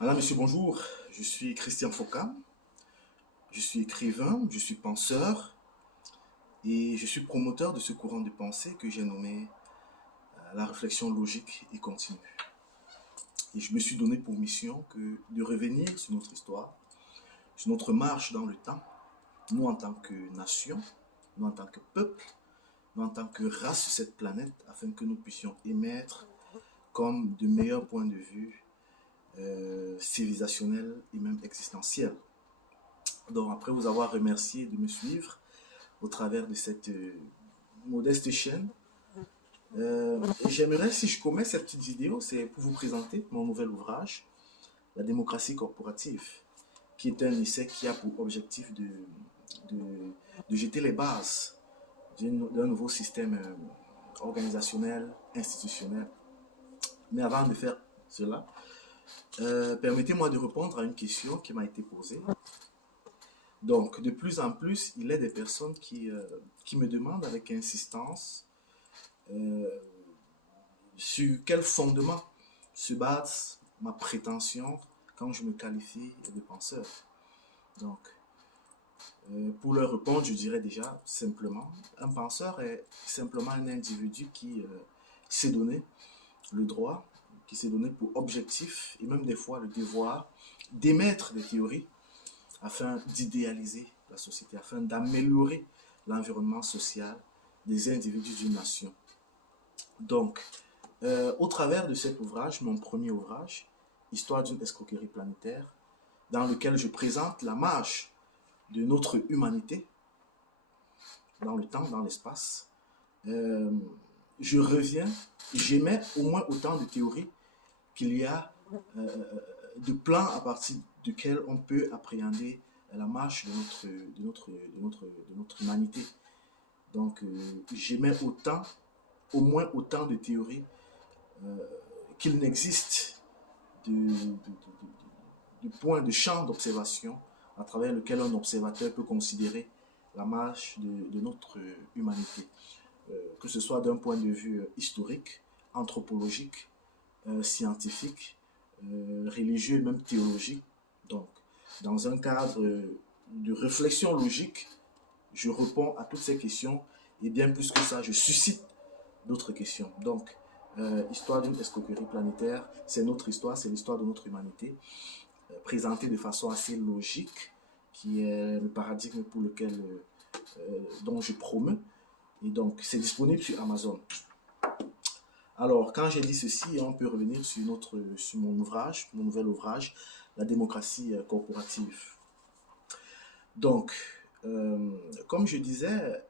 Madame, monsieur, bonjour. Je suis Christian Foucault. Je suis écrivain, je suis penseur et je suis promoteur de ce courant de pensée que j'ai nommé la réflexion logique et continue. Et je me suis donné pour mission de revenir sur notre histoire, sur notre marche dans le temps, nous en tant que nation, nous en tant que peuple, nous en tant que race sur cette planète, afin que nous puissions émettre comme de meilleurs points de vue civilisationnels et même existentiels. Donc, après vous avoir remercié de me suivre au travers de cette modeste chaîne, j'aimerais, si je commets cette petite vidéo, c'est pour vous présenter mon nouvel ouvrage, La démocratie corporative, qui est un essai qui a pour objectif de jeter les bases d'un nouveau système organisationnel, institutionnel. Mais avant de faire cela, permettez-moi de répondre à une question qui m'a été posée. Donc, de plus en plus, il y a des personnes qui me demandent avec insistance sur quel fondement se base ma prétention quand je me qualifie de penseur. Donc, pour leur répondre, je dirais déjà simplement, un penseur est simplement un individu qui s'est donné le droit, qui s'est donné pour objectif et même des fois le devoir d'émettre des théories afin d'idéaliser la société, afin d'améliorer l'environnement social des individus d'une nation. Donc, au travers de cet ouvrage, mon premier ouvrage, Histoire d'une escroquerie planétaire, dans lequel je présente la marche de notre humanité dans le temps, dans l'espace, je reviens, j'émets au moins autant de théories qu'il y a de plans à partir duquel on peut appréhender la marche de notre humanité. Donc, j'émets au moins autant de théories qu'il n'existe de points, de champs d'observation à travers lequel un observateur peut considérer la marche de notre humanité, que ce soit d'un point de vue historique, anthropologique, scientifique, religieux et même théologique. Donc, dans un cadre de réflexion logique, je réponds à toutes ces questions et bien plus que ça, je suscite d'autres questions. Donc, Histoire d'une escroquerie planétaire, c'est notre histoire, c'est l'histoire de notre humanité, présentée de façon assez logique, qui est le paradigme pour lequel dont je promeux. Et donc, c'est disponible sur Amazon. Alors, quand j'ai dit ceci, on peut revenir sur mon ouvrage, mon nouvel ouvrage, La démocratie corporative. Donc, comme je disais,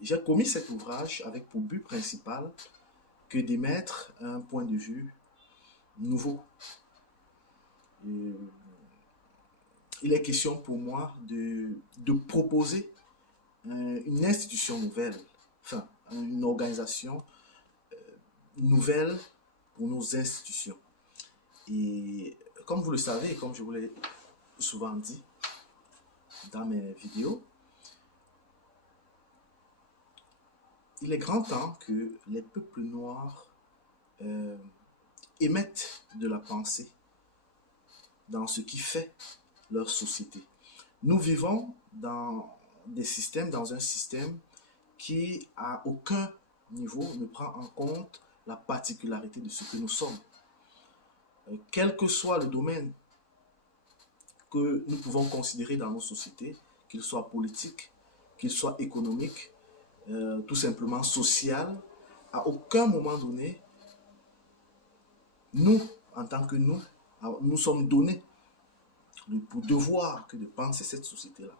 j'ai commis cet ouvrage avec pour but principal que d'émettre un point de vue nouveau. Et il est question pour moi de proposer une institution nouvelle, enfin, une organisation nouvelle pour nos institutions. Et comme vous le savez, comme je vous l'ai souvent dit dans mes vidéos, il est grand temps que les peuples noirs émettent de la pensée dans ce qui fait leur société. Nous vivons dans un système qui à aucun niveau ne prend en compte la particularité de ce que nous sommes. Quel que soit le domaine que nous pouvons considérer dans nos sociétés, qu'il soit politique, qu'il soit économique, tout simplement social, à aucun moment donné, nous, en tant que nous sommes donnés pour devoir que de penser cette société-là.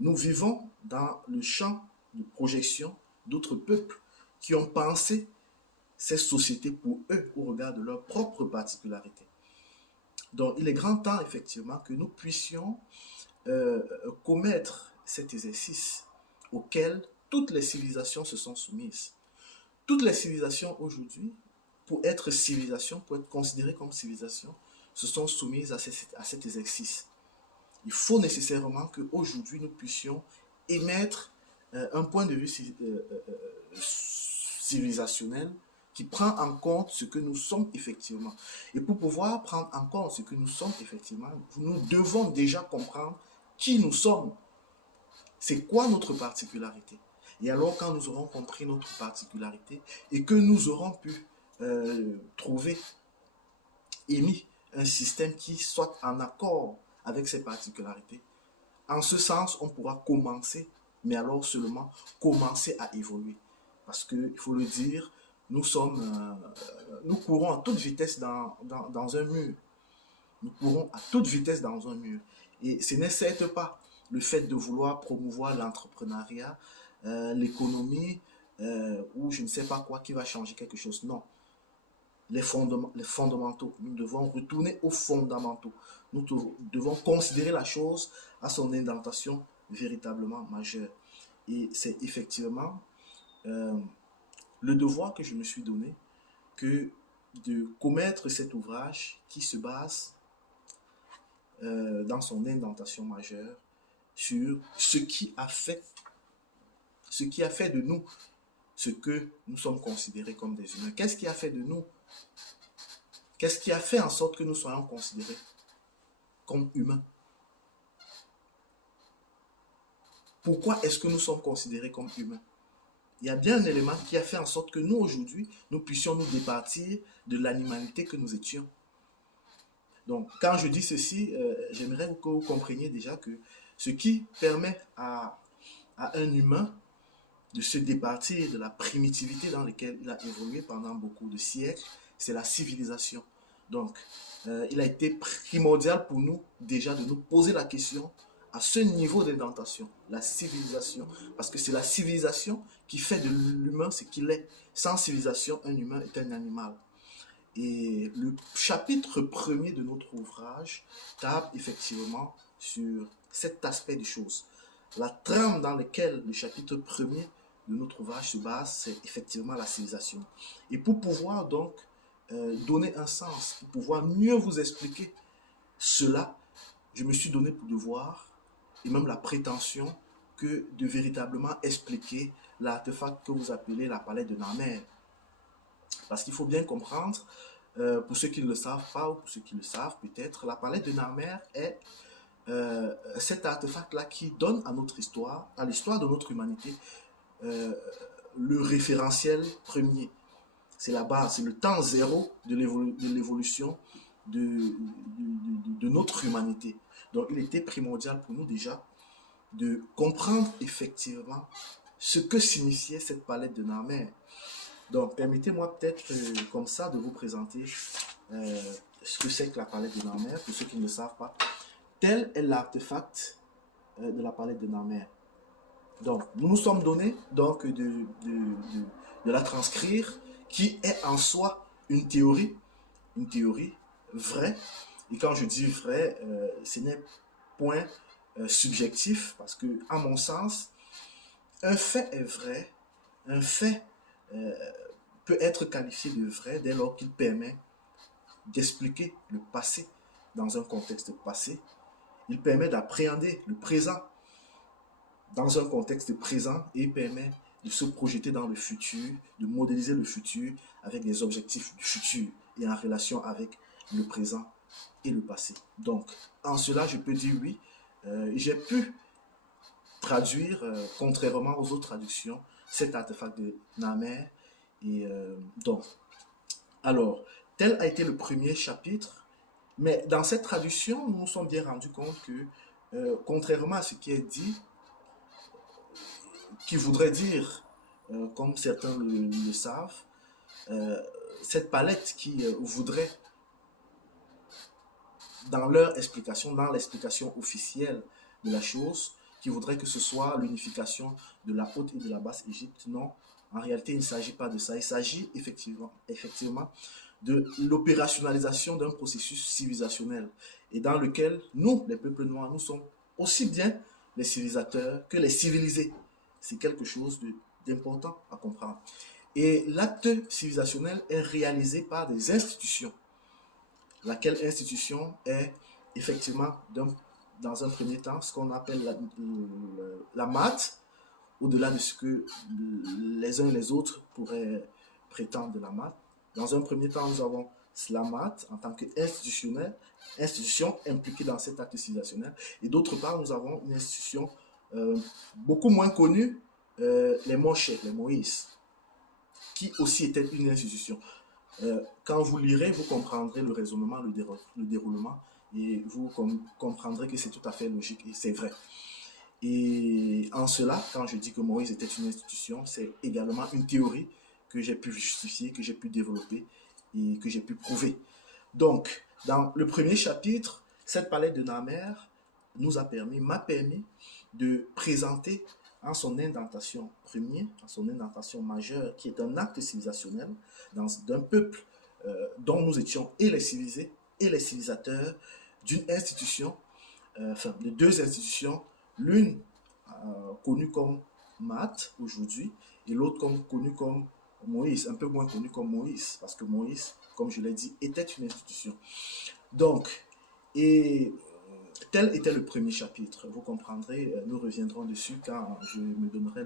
Nous vivons dans le champ de projection d'autres peuples qui ont pensé ces sociétés pour eux au regard de leurs propres particularités. Donc, il est grand temps, effectivement, que nous puissions commettre cet exercice auquel toutes les civilisations se sont soumises. Toutes les civilisations aujourd'hui, pour être civilisation, pour être considérées comme civilisation, se sont soumises à cet exercice. Il faut nécessairement qu'aujourd'hui, nous puissions émettre un point de vue civilisationnel qui prend en compte ce que nous sommes effectivement. Et pour pouvoir prendre en compte ce que nous sommes effectivement, nous devons déjà comprendre qui nous sommes. C'est quoi notre particularité? Et alors, quand nous aurons compris notre particularité et que nous aurons pu trouver, émis un système qui soit en accord avec ces particularités, en ce sens, on pourra commencer, mais alors seulement commencer à évoluer. Parce qu'il faut le dire, nous courons à toute vitesse dans un mur. Nous courons à toute vitesse dans un mur. Et ce n'est certes pas le fait de vouloir promouvoir l'entrepreneuriat, l'économie, ou je ne sais pas quoi qui va changer quelque chose. Non. Les fondamentaux. Nous devons retourner aux fondamentaux. Nous devons considérer la chose à son indentation véritablement majeure. Et c'est effectivement le devoir que je me suis donné que de commettre cet ouvrage qui se base dans son indentation majeure sur ce qui a fait de nous ce que nous sommes considérés comme des humains. Qu'est-ce qui a fait de nous? Qu'est-ce qui a fait en sorte que nous soyons considérés comme humains? Pourquoi est-ce que nous sommes considérés comme humains? Il y a bien un élément qui a fait en sorte que nous, aujourd'hui, nous puissions nous départir de l'animalité que nous étions. Donc, quand je dis ceci, j'aimerais que vous compreniez déjà que ce qui permet à un humain de se départir de la primitivité dans laquelle il a évolué pendant beaucoup de siècles, c'est la civilisation. Donc, il a été primordial pour nous déjà de nous poser la question à ce niveau d'indentation, la civilisation. Parce que c'est la civilisation qui fait de l'humain ce qu'il est. Sans civilisation, un humain est un animal. Et le chapitre premier de notre ouvrage tape effectivement sur cet aspect des choses. La trame dans laquelle le chapitre premier de notre ouvrage se base, c'est effectivement la civilisation. Et pour pouvoir donc donner un sens, pour pouvoir mieux vous expliquer cela, je me suis donné pour devoir, et même la prétention, que de véritablement expliquer l'artefact que vous appelez la palette de Narmer. Parce qu'il faut bien comprendre, pour ceux qui ne le savent pas ou pour ceux qui le savent peut-être, la palette de Narmer est cet artefact-là qui donne à notre histoire, à l'histoire de notre humanité, le référentiel premier. C'est la base, c'est le temps zéro de l'évolution de notre humanité. Donc il était primordial pour nous déjà de comprendre effectivement ce que signifiait cette palette de Narmer. Donc permettez-moi peut-être comme ça de vous présenter ce que c'est que la palette de Narmer, pour ceux qui ne le savent pas. Tel est l'artefact de la palette de Narmer. Donc, nous nous sommes donnés donc, de la transcrire, qui est en soi une théorie vraie. Et quand je dis vrai, ce n'est point subjectif, parce que, à mon sens, un fait est vrai, un fait peut être qualifié de vrai dès lors qu'il permet d'expliquer le passé dans un contexte passé. Il permet d'appréhender le présent dans un contexte présent et permet de se projeter dans le futur, de modéliser le futur avec des objectifs du futur et en relation avec le présent et le passé. Donc, en cela, je peux dire oui, j'ai pu traduire, contrairement aux autres traductions, cet artefact de Narmer. Et donc, alors, tel a été le premier chapitre, mais dans cette traduction, nous nous sommes bien rendus compte que, contrairement à ce qui est dit, qui voudrait dire, comme certains le savent, cette palette qui voudrait, dans leur explication, dans l'explication officielle de la chose, qui voudrait que ce soit l'unification de la Haute et de la Basse Égypte. Non, en réalité, il ne s'agit pas de ça. Il s'agit effectivement de l'opérationnalisation d'un processus civilisationnel et dans lequel nous, les peuples noirs, nous sommes aussi bien les civilisateurs que les civilisés. C'est quelque chose d'important à comprendre. Et l'acte civilisationnel est réalisé par des institutions. Laquelle institution est effectivement, dans un premier temps, ce qu'on appelle la maths, au-delà de ce que les uns et les autres pourraient prétendent de la maths. Dans un premier temps, nous avons SLAMAT en tant qu'institution impliquée dans cet acte civilisationnel. Et d'autre part, nous avons une institution beaucoup moins connue, les Moshe, les Moïse, qui aussi était une institution. Quand vous lirez, vous comprendrez le raisonnement, le déroulement, et vous comprendrez que c'est tout à fait logique et c'est vrai. Et en cela, quand je dis que Moïse était une institution, c'est également une théorie que j'ai pu justifier, que j'ai pu développer et que j'ai pu prouver. Donc, dans le premier chapitre, cette palette de Namer m'a permis de présenter en son indentation première, en son indentation majeure, qui est un acte civilisationnel d'un peuple dont nous étions et les civilisés et les civilisateurs, d'une institution, enfin de deux institutions, l'une connue comme Math aujourd'hui et l'autre connue comme Moïse, un peu moins connue comme Moïse, parce que Moïse, comme je l'ai dit, était une institution. Donc, et tel était le premier chapitre. Vous comprendrez, nous reviendrons dessus quand je me donnerai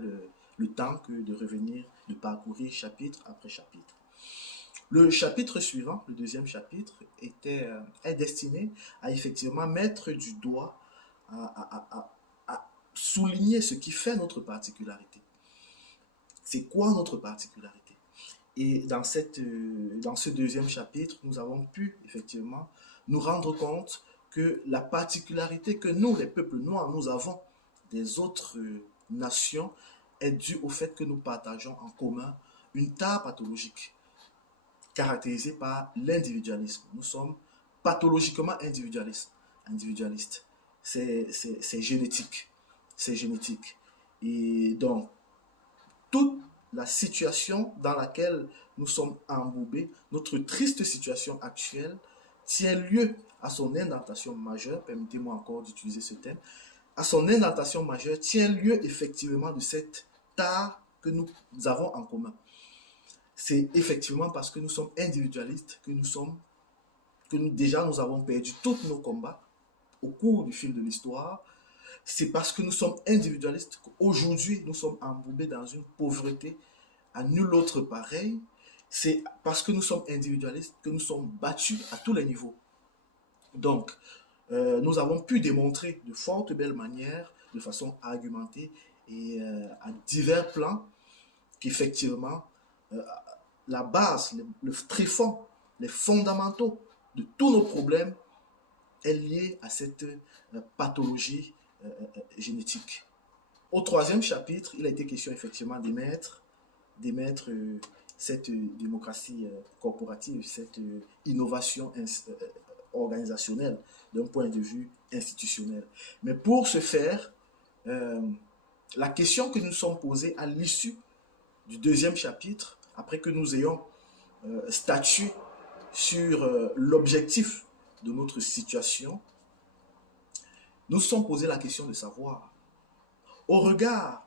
le temps que de revenir, de parcourir chapitre après chapitre. Le chapitre suivant, le deuxième chapitre, est destiné à effectivement mettre du doigt, à souligner ce qui fait notre particularité. C'est quoi notre particularité? Et dans ce deuxième chapitre, nous avons pu effectivement nous rendre compte que la particularité que nous, les peuples noirs, nous avons des autres nations est due au fait que nous partageons en commun une tare pathologique caractérisée par l'individualisme. Nous sommes pathologiquement individualistes. C'est génétique. C'est génétique. Et donc, toute la situation dans laquelle nous sommes embourbés, notre triste situation actuelle, tient lieu à son indentation majeure, permettez-moi encore d'utiliser ce terme, à son indentation majeure tient lieu effectivement de cette tare que nous avons en commun. C'est effectivement parce que nous sommes individualistes que nous avons perdu tous nos combats au cours du fil de l'histoire. C'est parce que nous sommes individualistes qu'aujourd'hui nous sommes embourbés dans une pauvreté à nul autre pareil. C'est parce que nous sommes individualistes que nous sommes battus à tous les niveaux. Donc, nous avons pu démontrer de fortes belles manières, de façon argumentée et à divers plans, qu'effectivement, la base, le tréfonds, les fondamentaux de tous nos problèmes est lié à cette pathologie génétique. Au troisième chapitre, il a été question effectivement d'émettre cette démocratie corporative, cette innovation organisationnelle d'un point de vue institutionnel. Mais pour ce faire, la question que nous sommes posées à l'issue du deuxième chapitre, après que nous ayons statué sur l'objectif de notre situation, nous sommes posé la question de savoir, au regard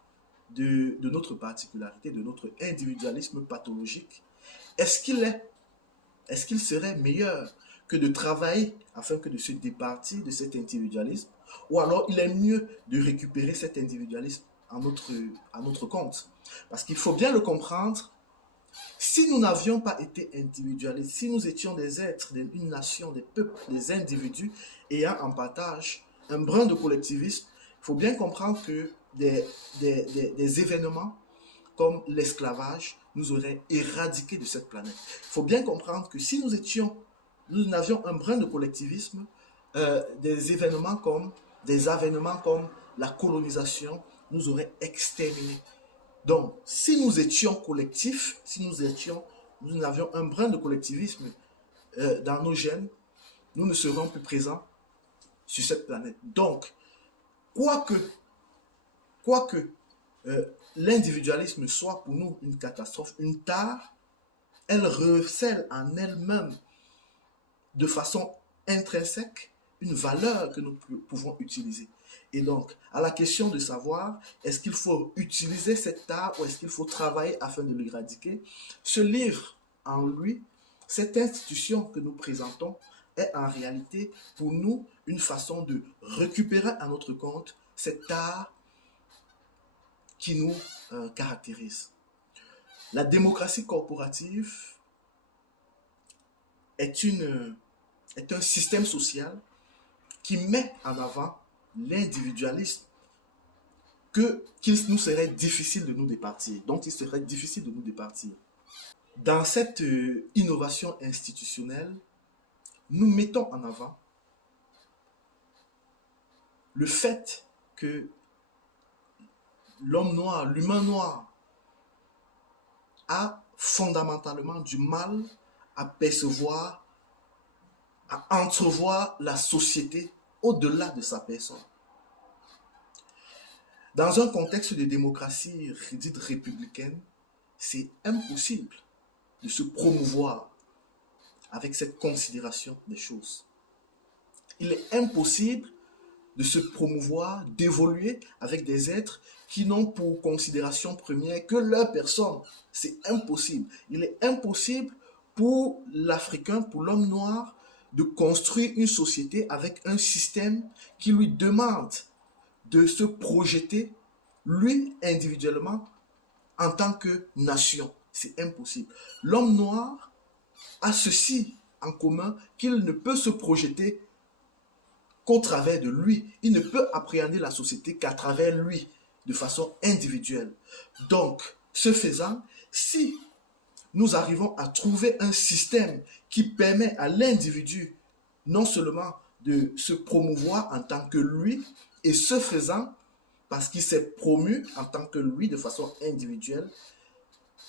de notre particularité, de notre individualisme pathologique, est-ce qu'il serait meilleur que de travailler afin que de se départir de cet individualisme, ou alors il est mieux de récupérer cet individualisme à notre compte? Parce qu'il faut bien le comprendre, si nous n'avions pas été individualistes, si nous étions des êtres, une nation, des peuples, des individus ayant en partage un brin de collectivisme, il faut bien comprendre que des événements comme l'esclavage nous auraient éradiqués de cette planète. Il faut bien comprendre que si nous avions un brin de collectivisme, des événements comme la colonisation nous auraient exterminés. Donc, si nous étions collectifs, nous avions un brin de collectivisme dans nos gènes, nous ne serions plus présents sur cette planète. Donc, quoique l'individualisme soit pour nous une catastrophe, une tare, elle recèle en elle-même de façon intrinsèque une valeur que nous pouvons utiliser. Et donc, à la question de savoir, est-ce qu'il faut utiliser cette tare ou est-ce qu'il faut travailler afin de l'éradiquer, ce livre en lui, cette institution que nous présentons, est en réalité pour nous une façon de récupérer à notre compte cette tare qui nous caractérise. La démocratie corporative est, est un système social qui met en avant l'individualisme qu'il nous serait difficile de nous départir, dont il serait difficile de nous départir. Dans cette innovation institutionnelle, nous mettons en avant le fait que l'homme noir, l'humain noir, a fondamentalement du mal à percevoir, à entrevoir la société au-delà de sa personne. Dans un contexte de démocratie dite républicaine, c'est impossible de se promouvoir avec cette considération des choses. Il est impossible de se promouvoir, d'évoluer avec des êtres qui n'ont pour considération première que leur personne. C'est impossible. Il est impossible pour l'Africain, pour l'homme noir, de construire une société avec un système qui lui demande de se projeter, lui, individuellement, en tant que nation. C'est impossible. L'homme noir a ceci en commun qu'il ne peut se projeter qu'au travers de lui. Il ne peut appréhender la société qu'à travers lui, de façon individuelle. Donc, ce faisant, si nous arrivons à trouver un système qui permet à l'individu non seulement de se promouvoir en tant que lui, et ce faisant, parce qu'il s'est promu en tant que lui de façon individuelle,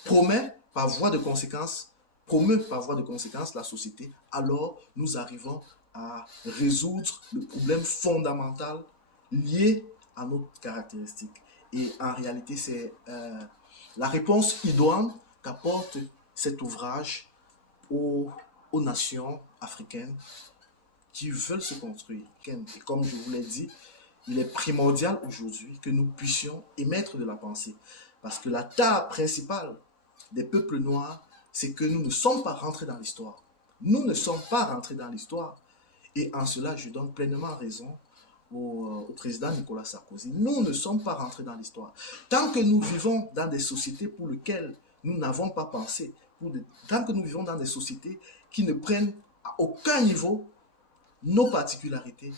promet par voie de conséquence, promeut par voie de conséquence la société, alors nous arrivons à résoudre le problème fondamental lié à notre caractéristique. Et en réalité, c'est la réponse idoine qu'apporte cet ouvrage aux nations africaines qui veulent se construire. Et comme je vous l'ai dit, il est primordial aujourd'hui que nous puissions émettre de la pensée. Parce que la tare principale des peuples noirs, c'est que nous ne sommes pas rentrés dans l'histoire. Nous ne sommes pas rentrés dans l'histoire. Et en cela, je donne pleinement raison au président Nicolas Sarkozy. Nous ne sommes pas rentrés dans l'histoire. Tant que nous vivons dans des sociétés pour lesquelles nous n'avons pas pensé, tant que nous vivons dans des sociétés qui ne prennent à aucun niveau nos particularités,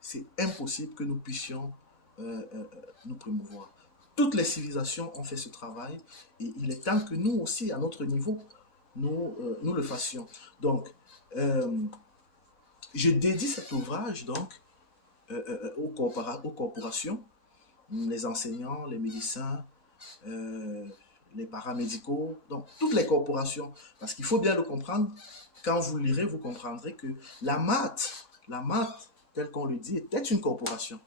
c'est impossible que nous puissions nous promouvoir. Toutes les civilisations ont fait ce travail et il est temps que nous aussi, à notre niveau, nous le fassions. Donc, je dédie cet ouvrage donc aux corporations, les enseignants, les médecins, les paramédicaux, donc toutes les corporations. Parce qu'il faut bien le comprendre, quand vous lirez, vous comprendrez que la maths, tel qu'on le dit, était une corporation.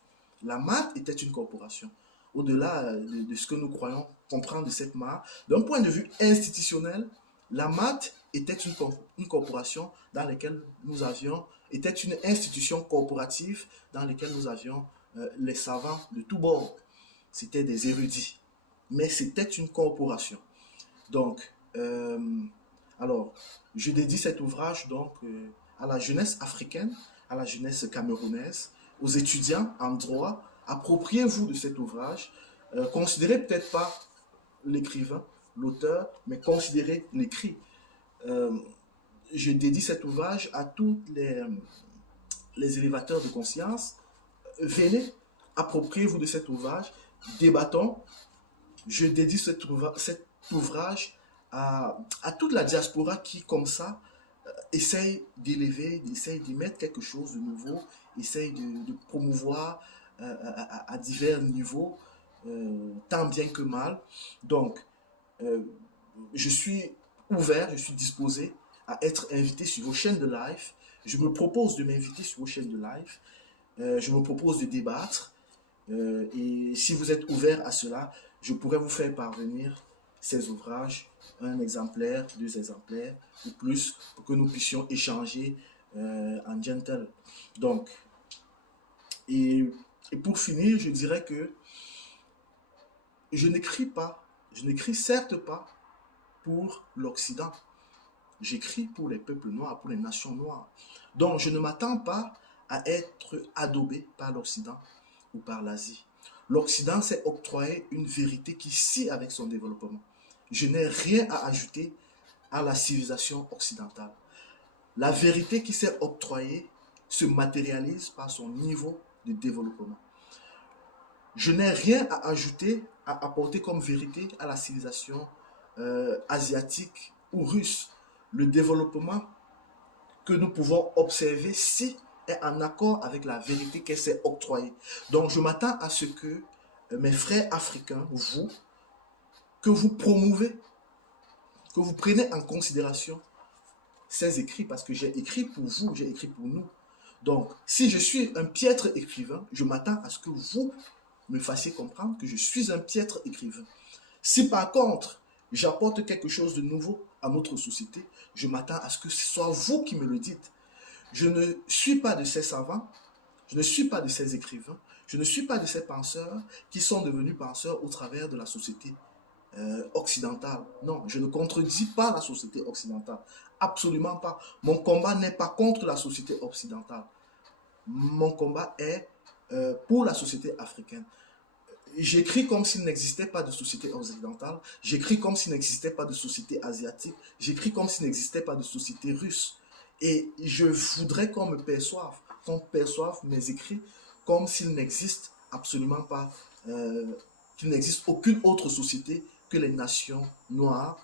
La maths était une corporation. Au-delà de ce que nous croyons comprendre de cette maths, d'un point de vue institutionnel, la maths était une corporation dans laquelle nous avions, était une institution corporative dans laquelle nous avions les savants de tous bords. C'était des érudits. Mais c'était une corporation. Donc, alors, je dédie cet ouvrage donc à la jeunesse africaine, à la jeunesse camerounaise, aux étudiants en droit. Appropriez-vous de cet ouvrage. Considérez peut-être pas l'écrivain, l'auteur, mais considérez l'écrit. Euh, je dédie cet ouvrage à tous les élévateurs de conscience. Venez, appropriez-vous de cet ouvrage, débattons. Je dédie cet ouvrage à toute la diaspora qui, comme ça, essaye d'élever, essaye d'y mettre quelque chose de nouveau, essaye de promouvoir à divers niveaux, tant bien que mal. Donc, euh, je suis ouvert, je suis disposé à être invité sur vos chaînes de live. Je me propose de m'inviter sur vos chaînes de live. Je me propose de débattre. Et si vous êtes ouvert à cela, je pourrais vous faire parvenir ces ouvrages, un exemplaire, deux exemplaires ou plus, pour que nous puissions échanger en gentle. Donc, et pour finir, je dirais que je n'écris certes pas pour l'Occident, j'écris pour les peuples noirs, pour les nations noires. Donc, je ne m'attends pas à être adobé par l'Occident ou par l'Asie. L'Occident s'est octroyé une vérité qui scie avec son développement. Je n'ai rien à ajouter à la civilisation occidentale. La vérité qui s'est octroyée se matérialise par son niveau de développement. Je n'ai rien à ajouter, à apporter comme vérité à la civilisation asiatique ou russe. Le développement que nous pouvons observer si est en accord avec la vérité qu'elle s'est octroyée. Donc je m'attends à ce que mes frères africains, vous, que vous promouvez, que vous prenez en considération ces écrits, parce que j'ai écrit pour vous, j'ai écrit pour nous. Donc, si je suis un piètre écrivain, je m'attends à ce que vous me fassiez comprendre que je suis un piètre écrivain. Si par contre, j'apporte quelque chose de nouveau à notre société, je m'attends à ce que ce soit vous qui me le dites. Je ne suis pas de ces savants, je ne suis pas de ces écrivains, je ne suis pas de ces penseurs qui sont devenus penseurs au travers de la société occidentale. Non, je ne contredis pas la société occidentale. Absolument pas. Mon combat n'est pas contre la société occidentale. Mon combat est pour la société africaine. J'écris comme s'il n'existait pas de société occidentale. J'écris comme s'il n'existait pas de société asiatique. J'écris comme s'il n'existait pas de société russe. Et je voudrais qu'on perçoive mes écrits comme s'il n'existe absolument pas, qu'il n'existe aucune autre société que les nations noires.